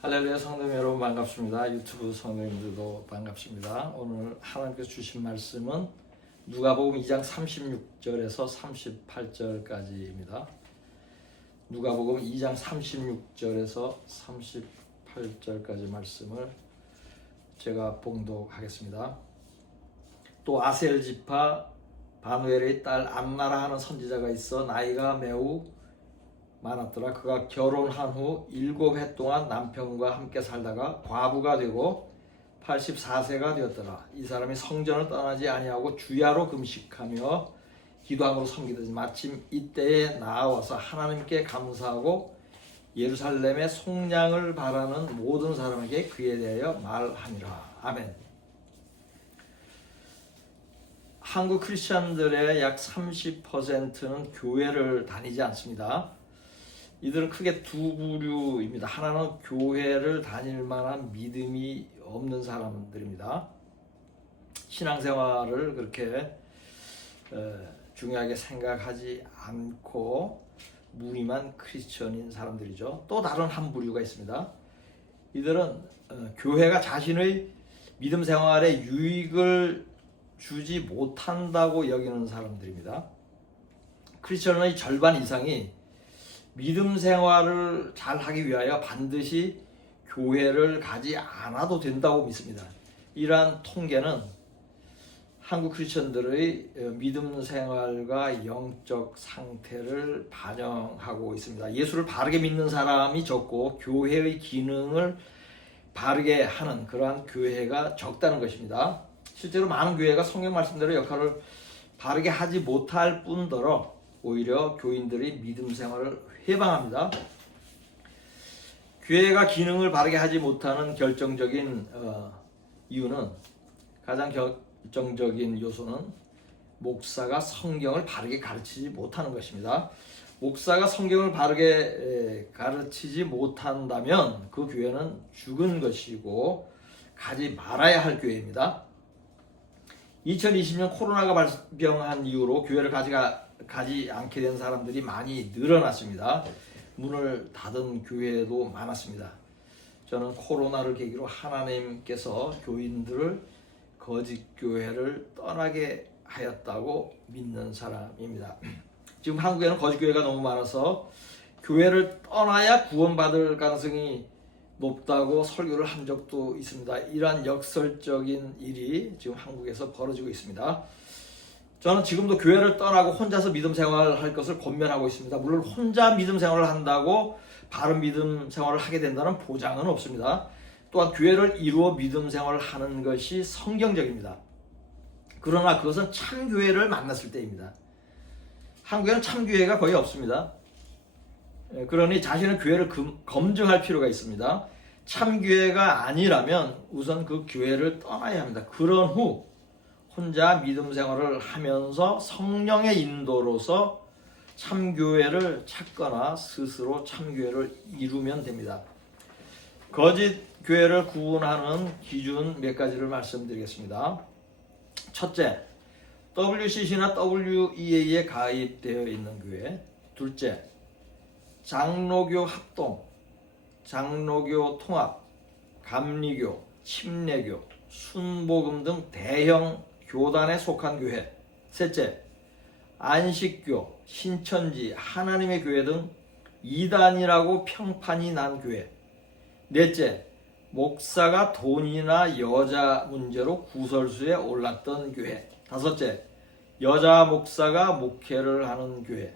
할렐루야 성도님 여러분 반갑습니다. 유튜브 성도님들도 반갑습니다. 오늘 하나님께서 주신 말씀은 누가복음 2장 36절에서 38절까지입니다. 누가복음 2장 36절에서 38절까지 말씀을 제가 봉독하겠습니다. 또 아셀 지파 바누엘의 딸 안나라 하는 선지자가 있어 나이가 매우 많았더라. 그가 결혼한 후 7해 동안 남편과 함께 살다가 과부가 되고 84세가 되었더라. 이 사람이 성전을 떠나지 아니하고 주야로 금식하며 기도함으로 섬기더니 마침 이때에 나와서 하나님께 감사하고 예루살렘의 속량을 바라는 모든 사람에게 그에 대하여 말하니라. 아멘. 한국 크리스천들의 약 30%는 교회를 다니지 않습니다. 이들은 크게 두 부류입니다. 하나는 교회를 다닐 만한 믿음이 없는 사람들입니다. 신앙생활을 그렇게 중요하게 생각하지 않고 무림한 크리스천인 사람들이죠. 또 다른 한 부류가 있습니다. 이들은 교회가 자신의 믿음 생활에 유익을 주지 못한다고 여기는 사람들입니다. 크리스천의 절반 이상이 믿음 생활을 잘 하기 위하여 반드시 교회를 가지 않아도 된다고 믿습니다. 이러한 통계는 한국 크리스천들의 믿음 생활과 영적 상태를 반영하고 있습니다. 예수를 바르게 믿는 사람이 적고 교회의 기능을 바르게 하는 그러한 교회가 적다는 것입니다. 실제로 많은 교회가 성경 말씀대로 역할을 바르게 하지 못할 뿐더러 오히려 교인들의 믿음 생활을 해방합니다. 교회가 기능을 바르게 하지 못하는 결정적인 이유는 가장 결정적인 요소는 목사가 성경을 바르게 가르치지 못하는 것입니다. 목사가 성경을 바르게 가르치지 못한다면 그 교회는 죽은 것이고 가지 말아야 할 교회입니다. 2020년 코로나가 발병한 이후로 교회를 가지 않게 된 사람들이 많이 늘어났습니다. 문을 닫은 교회도 많았습니다. 저는 코로나를 계기로 하나님께서 교인들을 거짓 교회를 떠나게 하였다고 믿는 사람입니다. 지금 한국에는 거짓 교회가 너무 많아서 교회를 떠나야 구원받을 가능성이 높다고 설교를 한 적도 있습니다. 이러한 역설적인 일이 지금 한국에서 벌어지고 있습니다. 저는 지금도 교회를 떠나고 혼자서 믿음 생활을 할 것을 권면하고 있습니다. 물론 혼자 믿음 생활을 한다고 바른 믿음 생활을 하게 된다는 보장은 없습니다. 또한 교회를 이루어 믿음 생활을 하는 것이 성경적입니다. 그러나 그것은 참교회를 만났을 때입니다. 한국에는 참교회가 거의 없습니다. 그러니 자신의 교회를 검증할 필요가 있습니다. 참교회가 아니라면 우선 그 교회를 떠나야 합니다. 그런 후 혼자 믿음 생활을 하면서 성령의 인도로서 참교회를 찾거나 스스로 참교회를 이루면 됩니다. 거짓 교회를 구분하는 기준 몇 가지를 말씀드리겠습니다. 첫째, WCC나 WEA에 가입되어 있는 교회. 둘째, 장로교 합동, 장로교 통합, 감리교, 침례교, 순복음 등 대형 교단에 속한 교회. 셋째, 안식교, 신천지, 하나님의 교회 등 이단이라고 평판이 난 교회. 넷째, 목사가 돈이나 여자 문제로 구설수에 올랐던 교회. 다섯째, 여자 목사가 목회를 하는 교회.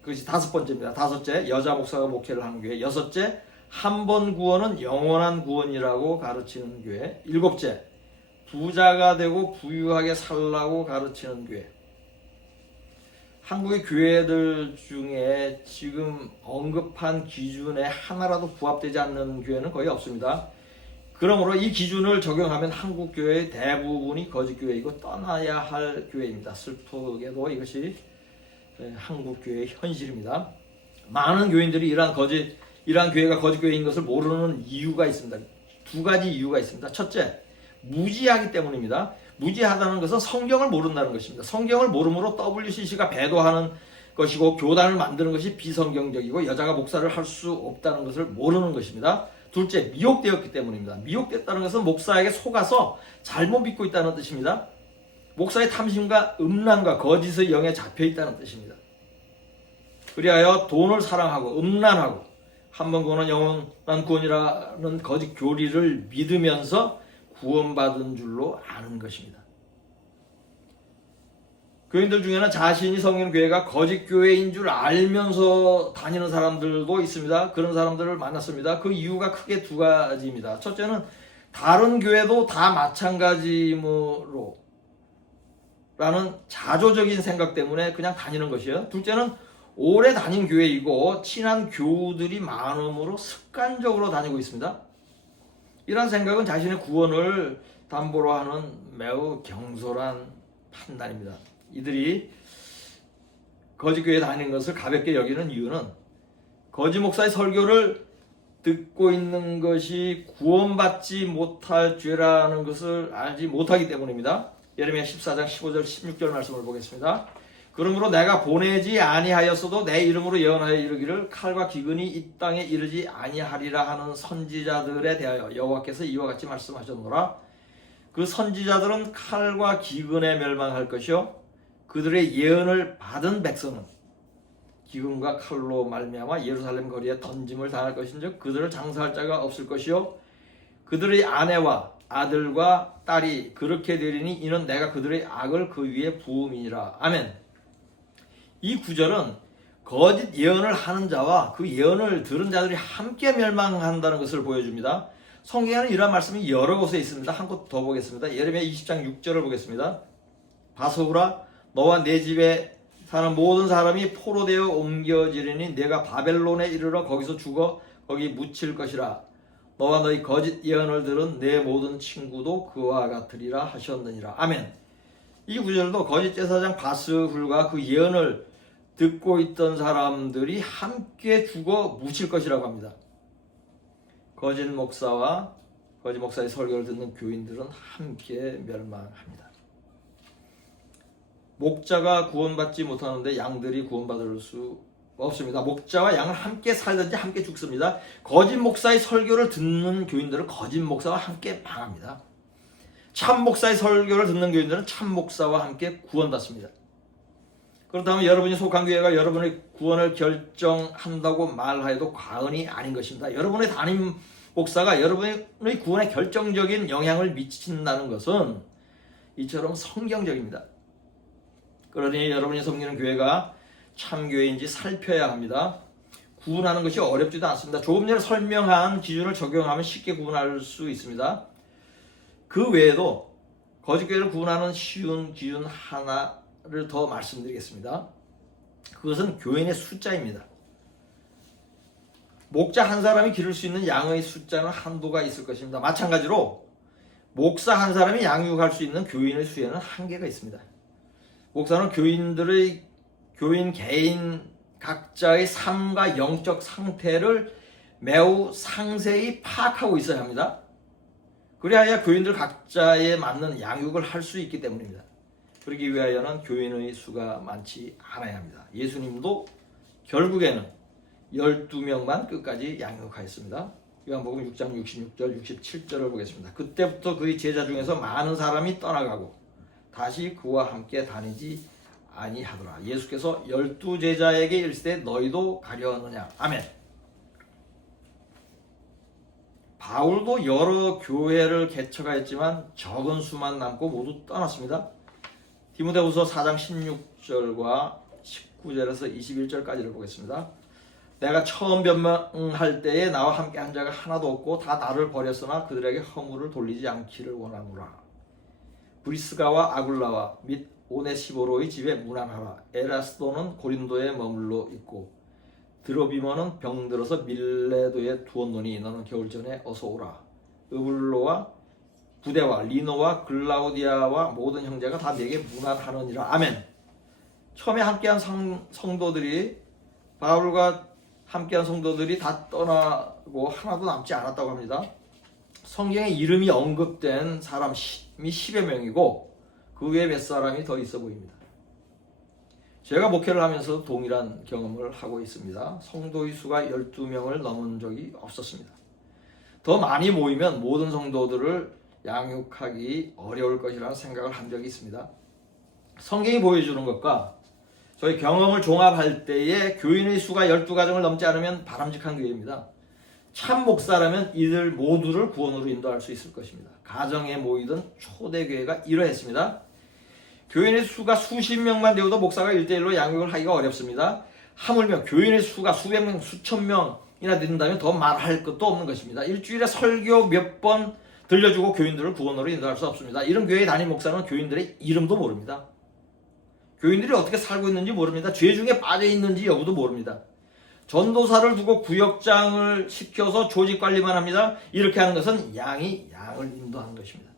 그것이 다섯 번째입니다. 다섯째, 여자 목사가 목회를 하는 교회. 여섯째, 한 번 구원은 영원한 구원이라고 가르치는 교회. 일곱째, 부자가 되고 부유하게 살라고 가르치는 교회. 한국의 교회들 중에 지금 언급한 기준에 하나라도 부합되지 않는 교회는 거의 없습니다. 그러므로 이 기준을 적용하면 한국 교회의 대부분이 거짓 교회이고 떠나야 할 교회입니다. 슬프게도 이것이 한국 교회의 현실입니다. 많은 교인들이 이러한 교회가 거짓 교회인 것을 모르는 이유가 있습니다. 두 가지 이유가 있습니다. 첫째, 무지하기 때문입니다. 무지하다는 것은 성경을 모른다는 것입니다. 성경을 모름으로 WCC가 배도하는 것이고 교단을 만드는 것이 비성경적이고 여자가 목사를 할 수 없다는 것을 모르는 것입니다. 둘째, 미혹되었기 때문입니다. 미혹됐다는 것은 목사에게 속아서 잘못 믿고 있다는 뜻입니다. 목사의 탐심과 음란과 거짓의 영에 잡혀 있다는 뜻입니다. 그리하여 돈을 사랑하고 음란하고 한 번 구원은 영원한 구원이라는 거짓 교리를 믿으면서 구원받은 줄로 아는 것입니다. 교인들 중에는 자신이 섬기는 교회가 거짓 교회인 줄 알면서 다니는 사람들도 있습니다. 그런 사람들을 만났습니다. 그 이유가 크게 두 가지입니다. 첫째는 다른 교회도 다 마찬가지므로 라는 자조적인 생각 때문에 그냥 다니는 것이에요. 둘째는 오래 다닌 교회이고 친한 교우들이 많음으로 습관적으로 다니고 있습니다. 이러한 생각은 자신의 구원을 담보로 하는 매우 경솔한 판단입니다. 이들이 거짓 교회에 다니는 것을 가볍게 여기는 이유는 거짓 목사의 설교를 듣고 있는 것이 구원받지 못할 죄라는 것을 알지 못하기 때문입니다. 예레미야 14장 15절 16절 말씀을 보겠습니다. 그러므로 내가 보내지 아니하였어도 내 이름으로 예언하여 이르기를 칼과 기근이 이 땅에 이르지 아니하리라 하는 선지자들에 대하여 여호와께서 이와 같이 말씀하셨노라. 그 선지자들은 칼과 기근에 멸망할 것이요 그들의 예언을 받은 백성은 기근과 칼로 말미암아 예루살렘 거리에 던짐을 당할 것인즉 그들을 장사할 자가 없을 것이요 그들의 아내와 아들과 딸이 그렇게 되리니 이는 내가 그들의 악을 그 위에 부음이니라. 아멘. 이 구절은 거짓 예언을 하는 자와 그 예언을 들은 자들이 함께 멸망한다는 것을 보여줍니다. 성경에는 이러한 말씀이 여러 곳에 있습니다. 한 곳 더 보겠습니다. 예레미야 20장 6절을 보겠습니다. 바소후라 너와 내 집에 사는 모든 사람이 포로되어 옮겨지리니 내가 바벨론에 이르러 거기서 죽어 거기 묻힐 것이라. 너와 너희 거짓 예언을 들은 내 모든 친구도 그와 같으리라 하셨느니라. 아멘. 이 구절도 거짓 제사장 바스훌과 그 예언을 듣고 있던 사람들이 함께 죽어 묻힐 것이라고 합니다. 거짓 목사와 거짓 목사의 설교를 듣는 교인들은 함께 멸망합니다. 목자가 구원받지 못하는데 양들이 구원받을 수 없습니다. 목자와 양은 함께 살든지 함께 죽습니다. 거짓 목사의 설교를 듣는 교인들은 거짓 목사와 함께 망합니다. 참 목사의 설교를 듣는 교인들은 참 목사와 함께 구원받습니다. 그렇다면 여러분이 속한 교회가 여러분의 구원을 결정한다고 말하여도 과언이 아닌 것입니다. 여러분의 담임 목사가 여러분의 구원에 결정적인 영향을 미친다는 것은 이처럼 성경적입니다. 그러니 여러분이 섬기는 교회가 참교회인지 살펴야 합니다. 구분하는 것이 어렵지도 않습니다. 조금 전에 설명한 기준을 적용하면 쉽게 구분할 수 있습니다. 그 외에도 거짓교회를 구분하는 쉬운 기준 하나를 더 말씀드리겠습니다. 그것은 교인의 숫자입니다. 목자 한 사람이 기를 수 있는 양의 숫자는 한도가 있을 것입니다. 마찬가지로 목사 한 사람이 양육할 수 있는 교인의 수에는 한계가 있습니다. 목사는 교인 개인 각자의 삶과 영적 상태를 매우 상세히 파악하고 있어야 합니다. 그래야 교인들 각자에 맞는 양육을 할 수 있기 때문입니다. 그러기 위하여는 교인의 수가 많지 않아야 합니다. 예수님도 결국에는 12명만 끝까지 양육하였습니다. 요한복음 6장 66절 67절을 보겠습니다. 그때부터 그의 제자 중에서 많은 사람이 떠나가고 다시 그와 함께 다니지 아니하더라. 예수께서 12제자에게 이르시되 너희도 가려느냐. 아멘. 바울도 여러 교회를 개척하였지만 적은 수만 남고 모두 떠났습니다. 디모데후서 4장 16절과 19절에서 21절까지를 보겠습니다. 내가 처음 변명할 때에 나와 함께 한 자가 하나도 없고 다 나를 버렸으나 그들에게 허물을 돌리지 않기를 원하노라. 브리스가와 아굴라와 및 오네시보로의 집에 문안하라. 에라스도는 고린도에 머물러 있고 드로비머는 병들어서 밀레도에 두었노니 너는 겨울 전에 어서 오라. 으블로와 부데와 리노와 글라우디아와 모든 형제가 다 내게 문안하느니라. 아멘. 처음에 함께한 성도들이 바울과 함께한 성도들이 다 떠나고 하나도 남지 않았다고 합니다. 성경에 이름이 언급된 사람이 10여 명이고 그 외에 몇 사람이 더 있어 보입니다. 제가 목회를 하면서 동일한 경험을 하고 있습니다. 성도의 수가 12명을 넘은 적이 없었습니다. 더 많이 모이면 모든 성도들을 양육하기 어려울 것이라는 생각을 한 적이 있습니다. 성경이 보여주는 것과 저희 경험을 종합할 때에 교인의 수가 12가정을 넘지 않으면 바람직한 교회입니다. 참 목사라면 이들 모두를 구원으로 인도할 수 있을 것입니다. 가정에 모이던 초대교회가 이러했습니다. 교인의 수가 수십 명만 되어도 목사가 1대1로 양육을 하기가 어렵습니다. 하물며 교인의 수가 수백 명, 수천 명이나 된다면 더 말할 것도 없는 것입니다. 일주일에 설교 몇 번 들려주고 교인들을 구원으로 인도할 수 없습니다. 이런 교회 담임 목사는 교인들의 이름도 모릅니다. 교인들이 어떻게 살고 있는지 모릅니다. 죄 중에 빠져 있는지 여부도 모릅니다. 전도사를 두고 구역장을 시켜서 조직 관리만 합니다. 이렇게 하는 것은 양이 양을 인도하는 것입니다.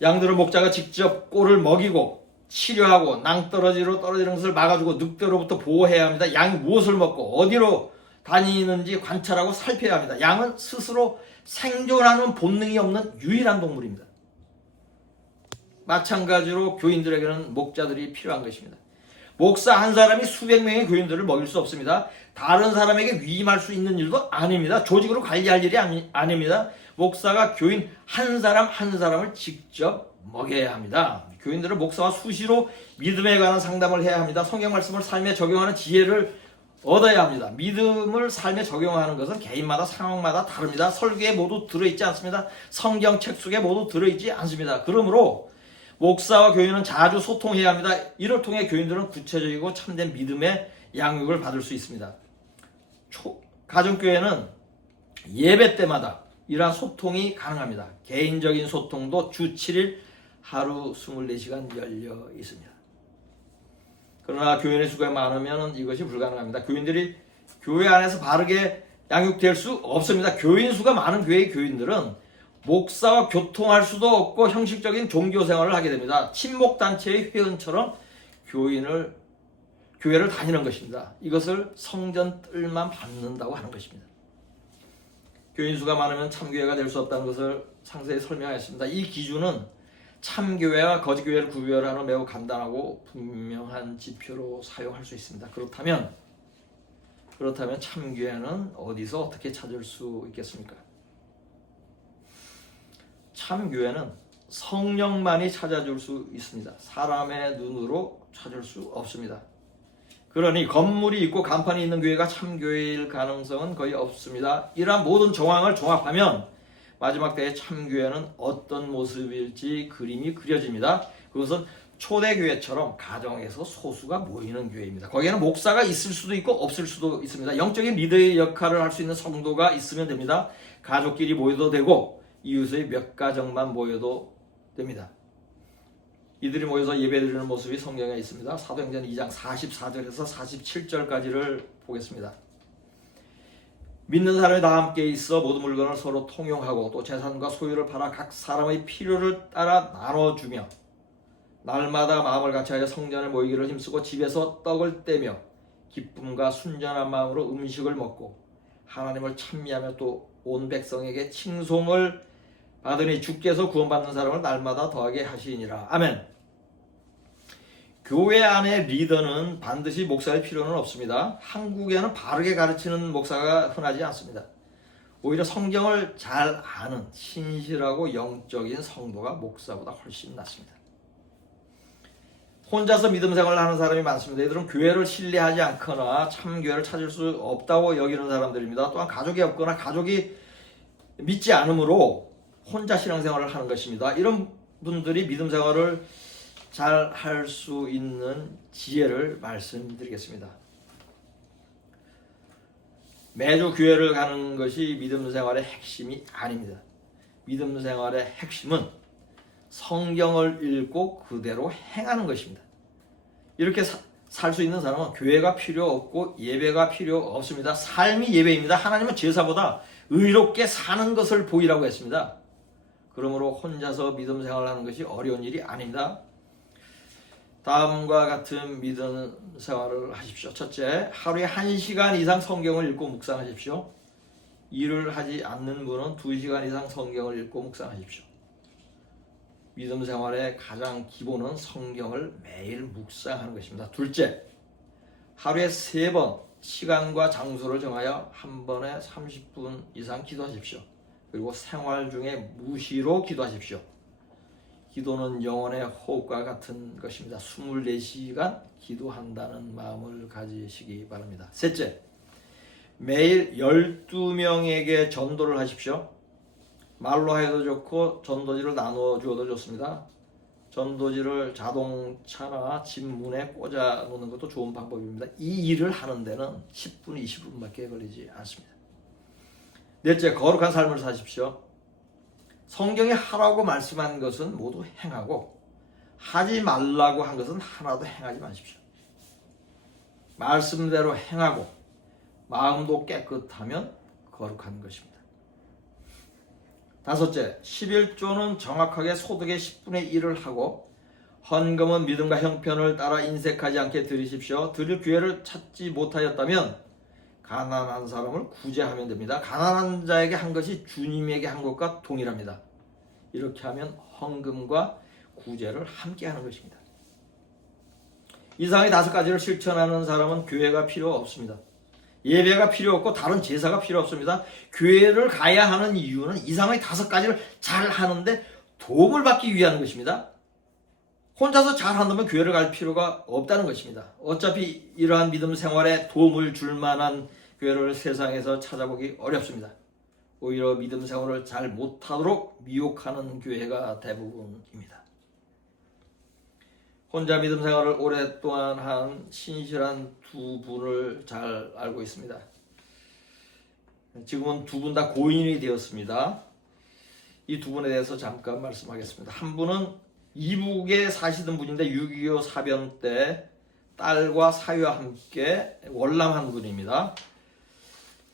양들은 목자가 직접 꼴을 먹이고 치료하고 낭떠러지로 떨어지는 것을 막아주고 늑대로부터 보호해야 합니다. 양이 무엇을 먹고 어디로 다니는지 관찰하고 살펴야 합니다. 양은 스스로 생존하는 본능이 없는 유일한 동물입니다. 마찬가지로 교인들에게는 목자들이 필요한 것입니다. 목사 한 사람이 수백 명의 교인들을 먹일 수 없습니다. 다른 사람에게 위임할 수 있는 일도 아닙니다. 조직으로 관리할 일이 아닙니다. 목사가 교인 한 사람 한 사람을 직접 먹여야 합니다. 교인들은 목사와 수시로 믿음에 관한 상담을 해야 합니다. 성경 말씀을 삶에 적용하는 지혜를 얻어야 합니다. 믿음을 삶에 적용하는 것은 개인마다 상황마다 다릅니다. 설교에 모두 들어있지 않습니다. 성경책 속에 모두 들어있지 않습니다. 그러므로 목사와 교인은 자주 소통해야 합니다. 이를 통해 교인들은 구체적이고 참된 믿음의 양육을 받을 수 있습니다. 가정교회는 예배 때마다 이러한 소통이 가능합니다. 개인적인 소통도 주 7일 하루 24시간 열려 있습니다. 그러나 교인의 수가 많으면 이것이 불가능합니다. 교인들이 교회 안에서 바르게 양육될 수 없습니다. 교인 수가 많은 교회의 교인들은 목사와 교통할 수도 없고 형식적인 종교 생활을 하게 됩니다. 친목단체의 회원처럼 교회를 다니는 것입니다. 이것을 성전 뜰만 받는다고 하는 것입니다. 교인 수가 많으면 참교회가 될 수 없다는 것을 상세히 설명했습니다. 이 기준은 참교회와 거짓교회를 구별하는 매우 간단하고 분명한 지표로 사용할 수 있습니다. 그렇다면 참교회는 어디서 어떻게 찾을 수 있겠습니까? 참교회는 성령만이 찾아줄 수 있습니다. 사람의 눈으로 찾을 수 없습니다. 그러니 건물이 있고 간판이 있는 교회가 참교회일 가능성은 거의 없습니다. 이러한 모든 정황을 종합하면 마지막 때의 참교회는 어떤 모습일지 그림이 그려집니다. 그것은 초대교회처럼 가정에서 소수가 모이는 교회입니다. 거기에는 목사가 있을 수도 있고 없을 수도 있습니다. 영적인 리더의 역할을 할 수 있는 성도가 있으면 됩니다. 가족끼리 모여도 되고 이웃의 몇 가정만 모여도 됩니다. 이들이 모여서 예배드리는 모습이 성경에 있습니다. 사도행전 2장 44절에서 47절까지를 보겠습니다. 믿는 사람이 다 함께 있어 모든 물건을 서로 통용하고 또 재산과 소유를 팔아 각 사람의 필요를 따라 나눠주며 날마다 마음을 같이하여 성전에 모이기를 힘쓰고 집에서 떡을 떼며 기쁨과 순전한 마음으로 음식을 먹고 하나님을 찬미하며 또 온 백성에게 칭송을 받으니 주께서 구원받는 사람을 날마다 더하게 하시니라. 아멘. 교회 안의 리더는 반드시 목사의 필요는 없습니다. 한국에는 바르게 가르치는 목사가 흔하지 않습니다. 오히려 성경을 잘 아는 신실하고 영적인 성도가 목사보다 훨씬 낫습니다. 혼자서 믿음 생활을 하는 사람이 많습니다. 이들은 교회를 신뢰하지 않거나 참교회를 찾을 수 없다고 여기는 사람들입니다. 또한 가족이 없거나 가족이 믿지 않으므로 혼자 신앙생활을 하는 것입니다. 이런 분들이 믿음 생활을 잘 할 수 있는 지혜를 말씀드리겠습니다. 매주 교회를 가는 것이 믿음 생활의 핵심이 아닙니다. 믿음 생활의 핵심은 성경을 읽고 그대로 행하는 것입니다. 이렇게 살 수 있는 사람은 교회가 필요 없고 예배가 필요 없습니다. 삶이 예배입니다. 하나님은 제사보다 의롭게 사는 것을 보이라고 했습니다. 그러므로 혼자서 믿음 생활을 하는 것이 어려운 일이 아닙니다. 다음과 같은 믿음 생활을 하십시오. 첫째, 하루에 1시간 이상 성경을 읽고 묵상하십시오. 일을 하지 않는 분은 2시간 이상 성경을 읽고 묵상하십시오. 믿음 생활의 가장 기본은 성경을 매일 묵상하는 것입니다. 둘째, 하루에 3번 시간과 장소를 정하여 한 번에 30분 이상 기도하십시오. 그리고 생활 중에 무시로 기도하십시오. 기도는 영혼의 호흡과 같은 것입니다. 24시간 기도한다는 마음을 가지시기 바랍니다. 셋째, 매일 12명에게 전도를 하십시오. 말로 해도 좋고 전도지를 나눠 주어도 좋습니다. 전도지를 자동차나 집 문에 꽂아 놓는 것도 좋은 방법입니다. 이 일을 하는 데는 10분, 20분밖에 걸리지 않습니다. 넷째, 거룩한 삶을 사십시오. 성경이 하라고 말씀한 것은 모두 행하고 하지 말라고 한 것은 하나도 행하지 마십시오. 말씀대로 행하고 마음도 깨끗하면 거룩한 것입니다. 다섯째, 11조는 정확하게 소득의 10분의 1을 하고 헌금은 믿음과 형편을 따라 인색하지 않게 드리십시오. 드릴 기회를 찾지 못하였다면 가난한 사람을 구제하면 됩니다. 가난한 자에게 한 것이 주님에게 한 것과 동일합니다. 이렇게 하면 헌금과 구제를 함께 하는 것입니다. 이상의 5가지를 실천하는 사람은 교회가 필요 없습니다. 예배가 필요 없고 다른 제사가 필요 없습니다. 교회를 가야 하는 이유는 이상의 5가지를 잘 하는데 도움을 받기 위한 것입니다. 혼자서 잘 한다면 교회를 갈 필요가 없다는 것입니다. 어차피 이러한 믿음 생활에 도움을 줄 만한 교회를 세상에서 찾아보기 어렵습니다. 오히려 믿음 생활을 잘 못하도록 미혹하는 교회가 대부분입니다. 혼자 믿음 생활을 오랫동안 한 신실한 두 분을 잘 알고 있습니다. 지금은 두 분 다 고인이 되었습니다. 이 두 분에 대해서 잠깐 말씀하겠습니다. 한 분은 이북에 사시던 분인데 6.25 사변 때 딸과 사위와 함께 월남한 분입니다.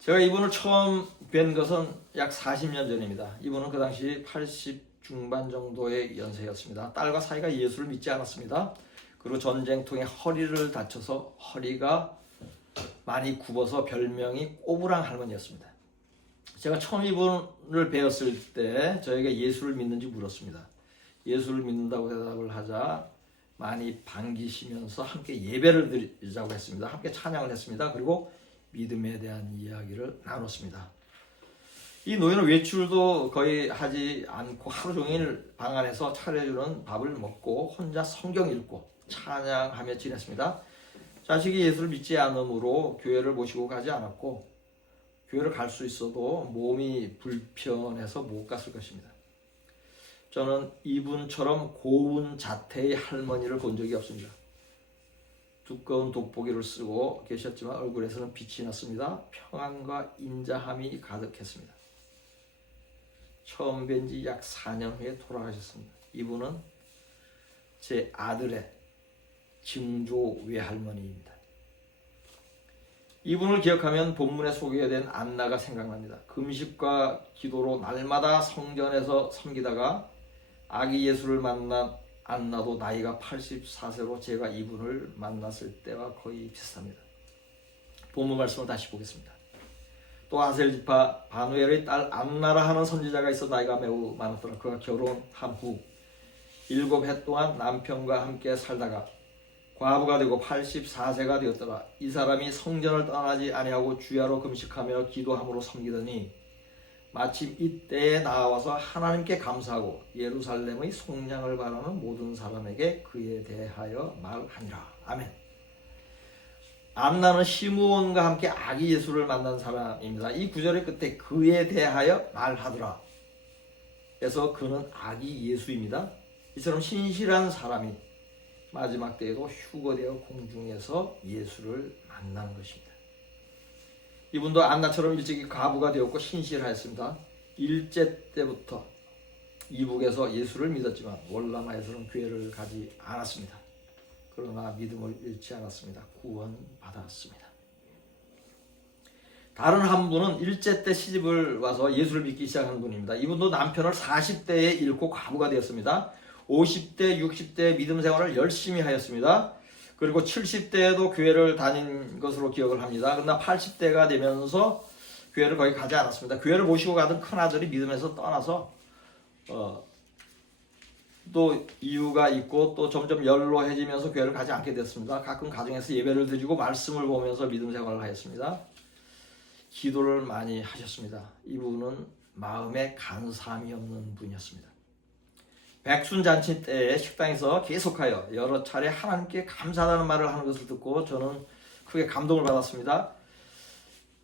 제가 이분을 처음 뵌 것은 약 40년 전입니다. 이분은 그 당시 80 중반 정도의 연세였습니다. 딸과 사위가 예수를 믿지 않았습니다. 그리고 전쟁통에 허리를 다쳐서 허리가 많이 굽어서 별명이 꼬부랑 할머니였습니다. 제가 처음 이분을 뵈었을 때 저에게 예수를 믿는지 물었습니다. 예수를 믿는다고 대답을 하자 많이 반기시면서 함께 예배를 드리자고 했습니다. 함께 찬양을 했습니다. 그리고 믿음에 대한 이야기를 나눴습니다. 이 노인은 외출도 거의 하지 않고 하루 종일 방 안에서 차려주는 밥을 먹고 혼자 성경 읽고 찬양하며 지냈습니다. 자식이 예수를 믿지 않으므로 교회를 모시고 가지 않았고 교회를 갈 수 있어도 몸이 불편해서 못 갔을 것입니다. 저는 이분처럼 고운 자태의 할머니를 본 적이 없습니다. 두꺼운 돋보기를 쓰고 계셨지만 얼굴에서는 빛이 났습니다. 평안과 인자함이 가득했습니다. 처음 뵌 지 약 4년 후에 돌아가셨습니다. 이분은 제 아들의 증조 외할머니입니다. 이분을 기억하면 본문에 소개된 안나가 생각납니다. 금식과 기도로 날마다 성전에서 섬기다가 아기 예수를 만난 안나도 나이가 84세로 제가 이분을 만났을 때와 거의 비슷합니다. 본문 말씀을 다시 보겠습니다. 또 아셀 지파 바누엘의 딸 안나라 하는 선지자가 있어 나이가 매우 많았더라. 그가 결혼한 후 7해 동안 남편과 함께 살다가 과부가 되고 84세가 되었더라. 이 사람이 성전을 떠나지 아니하고 주야로 금식하며 기도함으로 섬기더니 마침 이때에 나와서 하나님께 감사하고 예루살렘의 속량을 바라는 모든 사람에게 그에 대하여 말하니라. 아멘. 안나는 시므온과 함께 아기 예수를 만난 사람입니다. 이 구절의 끝에 그에 대하여 말하더라. 그래서 그는 아기 예수입니다. 이처럼 신실한 사람이 마지막 때에도 휴거되어 공중에서 예수를 만나는 것입니다. 이분도 안나처럼 일찍이 과부가 되었고 신실하였습니다. 일제 때부터 이북에서 예수를 믿었지만 월남아에서는 교회를 가지 않았습니다. 그러나 믿음을 잃지 않았습니다. 구원받았습니다. 다른 한 분은 일제 때 시집을 와서 예수를 믿기 시작한 분입니다. 이분도 남편을 40대에 잃고 과부가 되었습니다. 50대, 60대 믿음 생활을 열심히 하였습니다. 그리고 70대에도 교회를 다닌 것으로 기억을 합니다. 그러나 80대가 되면서 교회를 거의 가지 않았습니다. 교회를 모시고 가던 큰아들이 믿음에서 떠나서 또 이유가 있고 또 점점 연로해지면서 교회를 가지 않게 됐습니다. 가끔 가정에서 예배를 드리고 말씀을 보면서 믿음 생활을 하였습니다. 기도를 많이 하셨습니다. 이분은 마음에 간사함이 없는 분이었습니다. 백순잔치 때에 식당에서 계속하여 여러 차례 하나님께 감사하다는 말을 하는 것을 듣고 저는 크게 감동을 받았습니다.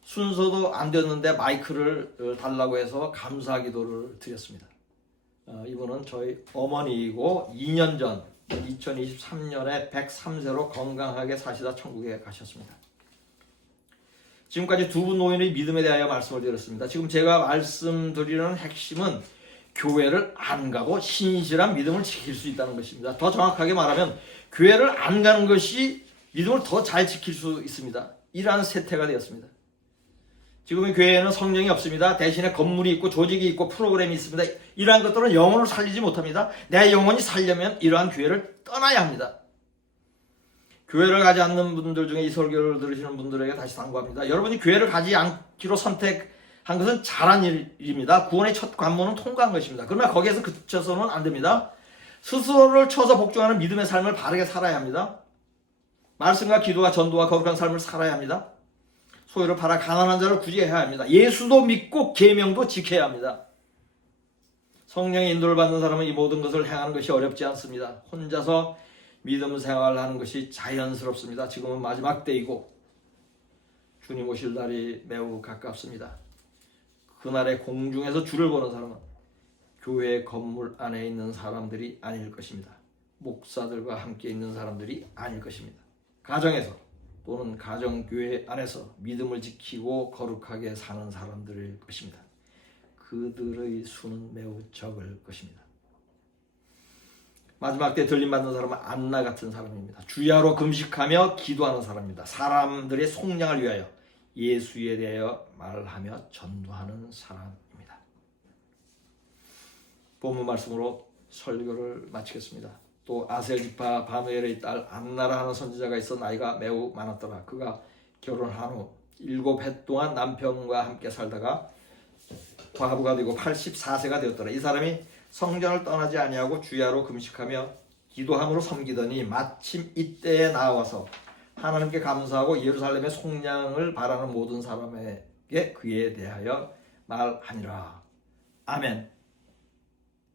순서도 안 됐는데 마이크를 달라고 해서 감사 기도를 드렸습니다. 이분은 저희 어머니이고 2년 전 2023년에 103세로 건강하게 사시다 천국에 가셨습니다. 지금까지 두 분 노인의 믿음에 대하여 말씀을 드렸습니다. 지금 제가 말씀드리는 핵심은 교회를 안 가도 신실한 믿음을 지킬 수 있다는 것입니다. 더 정확하게 말하면 교회를 안 가는 것이 믿음을 더 잘 지킬 수 있습니다. 이러한 세태가 되었습니다. 지금의 교회에는 성령이 없습니다. 대신에 건물이 있고 조직이 있고 프로그램이 있습니다. 이러한 것들은 영혼을 살리지 못합니다. 내 영혼이 살려면 이러한 교회를 떠나야 합니다. 교회를 가지 않는 분들 중에 이 설교를 들으시는 분들에게 다시 당부합니다. 여러분이 교회를 가지 않기로 선택한 것은 잘한 일입니다. 구원의 첫 관문은 통과한 것입니다. 그러나 거기에서 그쳐서는 안 됩니다. 스스로를 쳐서 복종하는 믿음의 삶을 바르게 살아야 합니다. 말씀과 기도와 전도와 거룩한 삶을 살아야 합니다. 소유를 팔아 가난한 자를 구제해야 합니다. 예수도 믿고 계명도 지켜야 합니다. 성령의 인도를 받는 사람은 이 모든 것을 행하는 것이 어렵지 않습니다. 혼자서 믿음 생활을 하는 것이 자연스럽습니다. 지금은 마지막 때이고 주님 오실 날이 매우 가깝습니다. 그날의 공중에서 주를 보는 사람은 교회 건물 안에 있는 사람들이 아닐 것입니다. 목사들과 함께 있는 사람들이 아닐 것입니다. 가정에서 또는 가정교회 안에서 믿음을 지키고 거룩하게 사는 사람들일 것입니다. 그들의 수는 매우 적을 것입니다. 마지막 때 들림받는 사람은 안나 같은 사람입니다. 주야로 금식하며 기도하는 사람입니다. 사람들의 속량을 위하여 예수에 대하여 말하며 전도하는 사람입니다. 본문 말씀으로 설교를 마치겠습니다. 또 아셀 지파 바누엘의 딸 안나라 하는 선지자가 있어 나이가 매우 많았더라. 그가 결혼한 후 7해 동안 남편과 함께 살다가 과부가 되고 84세가 되었더라. 이 사람이 성전을 떠나지 아니하고 주야로 금식하며 기도함으로 섬기더니 마침 이때에 나와서 하나님께 감사하고 예루살렘의 속량을 바라는 모든 사람에게 그에 대하여 말하니라. 아멘.